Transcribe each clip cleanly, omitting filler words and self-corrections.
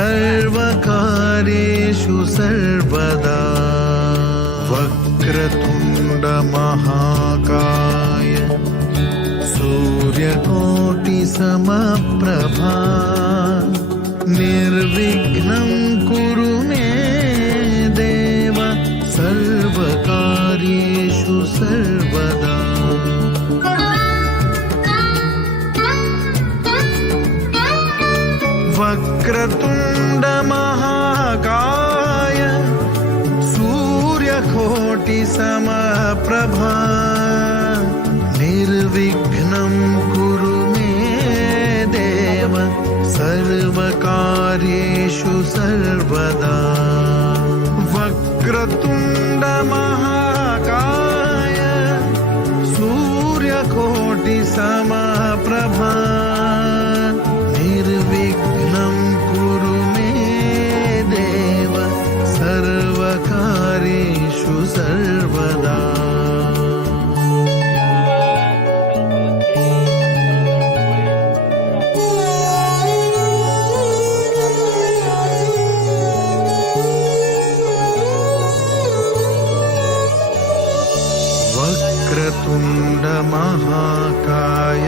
सर्वकार्येषु सर्वदा वक्रतुण्ड महाकाय सूर्यकोटिसमप्रभा निर्विघ्नं कुरु मे देव सर्वकार्येषु सर्वदा। वक्रतुण्ड महाकाय सूर्यकोटिसमप्रभा निर्विघ्नं कुरु मे देव सर्वकार्येषु सर्वदा। वक्रतुण्ड महाकाय सूर्यकोटिसमप्रभा निर्विघ्नं कुरु मे देव सर्वकार्येषु सर्वदा। वक्रतुण्ड महाकाय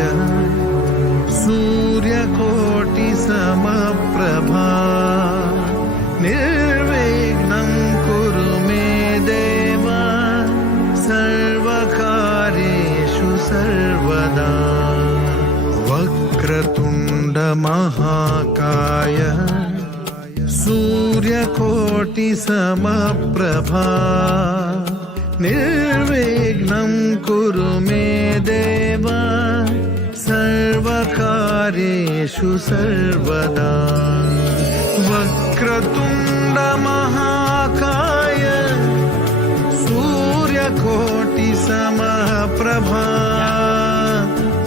सूर्यकोटिसमप्रभा निर्विघ्नं कुरु मे देव सर्वकार्येषु सर्वदा। वक्रतुण्ड महाकाय सूर्यकोटिसमप्रभा निर्विघ्नं कुरु मे देव सर्वकार्येषु सर्वदा। वक्रतुण्ड महाकाय सूर्यकोटिसमप्रभा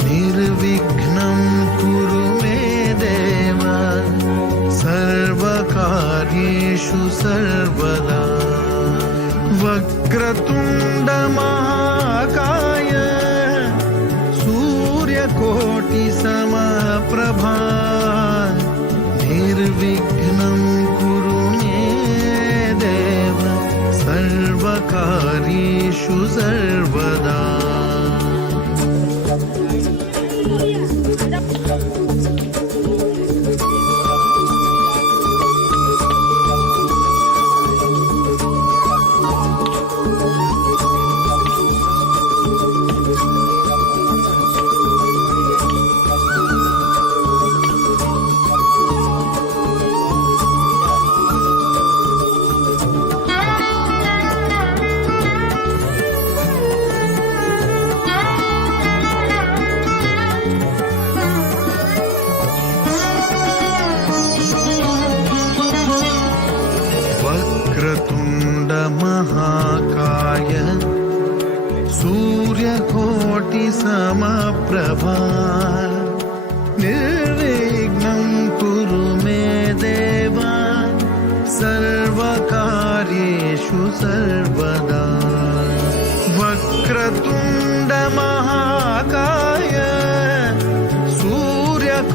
निर्विघ्नं कुरु मे देव सर्वकार्येषु सर्वदा। वक्रतुण्ड महाकाय सूर्यकोटिसमप्रभा निर्विघ्नं कुरु मे देव सर्वकार्येषु सर्वदा। वक्रतुण्ड महाकाय सूर्यकोटिसमप्रभा निर्विघ्नं कुरु मे देव सर्वकार्येषु सर्वदा। वक्रतुण्ड महाकाय सूर्यकोटिसमप्रभा